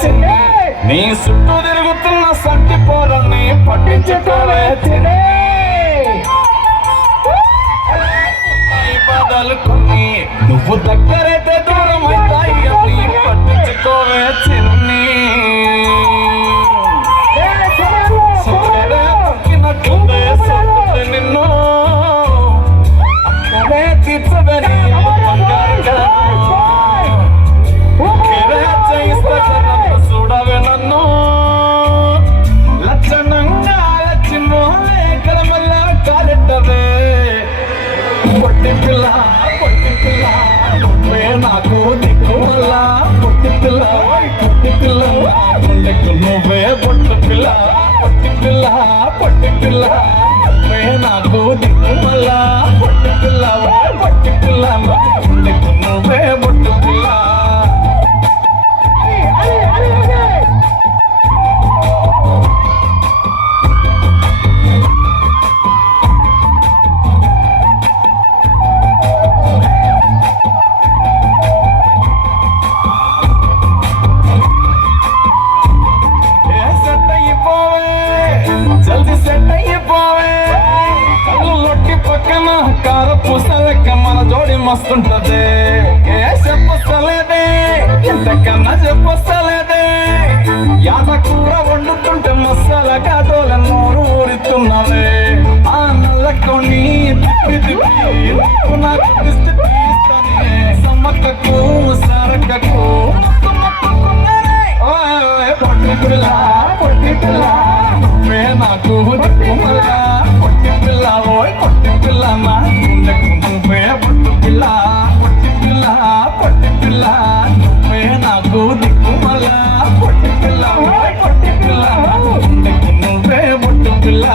చిన్ని నీ చుట్టూ తిరుగుతున్న సంటి పోరని పట్టించుకోవే చిన్ని బాధలు కొన్ని నువ్వు దగ్గరైతే దూరం అవుతాయి అని పట్టించుకోవే చిన్ని నిన్ను అక్కడే తీర్చదని చూడవే నన్ను లక్షణంగా లక్ష్మోలే కలమల్ల కాలెట్టవే పొట్టి పిల్ల నువ్వే నాకు దిక్కువల్ల పొట్టి పిల్ల నువ్వే పొట్టు పిల్ల పొట్టి పిల్ల నువ్వే నాకు దిక్కువల్ల పొట్టి పిల్ల నువ్వే పొట్టు పిల్ల జల్దీ సెట్ అయిపోవే కళ్ళు లొట్టి పక్కన కార పూసలెక్క మన జోడి మస్తుంటదే ఏ చెప్పలేదే ఇంతకన్నా చెప్పలేదే యాద కూర వండుతుంటే మసాలా కాదోల నోరు ఊరుతున్నవే ఆ నల్లకొని తిప్పి నాకు దిష్టి తీస్తానే సమ్మక్కకు సరక్కకు పొట్టి పిల్ల నాకు దిక్కుమల్ల పొట్టి పిల్ల ఓయ్ పొట్టి పిల్ల నా నువ్వే పొట్టు పిల్ల పొట్టి పిల్ల నువ్వే నాకు దిక్కుమల్ల పొట్టి పిల్ల ఓయ్ పొట్టి పిల్ల నువ్వే పొట్టు పిల్ల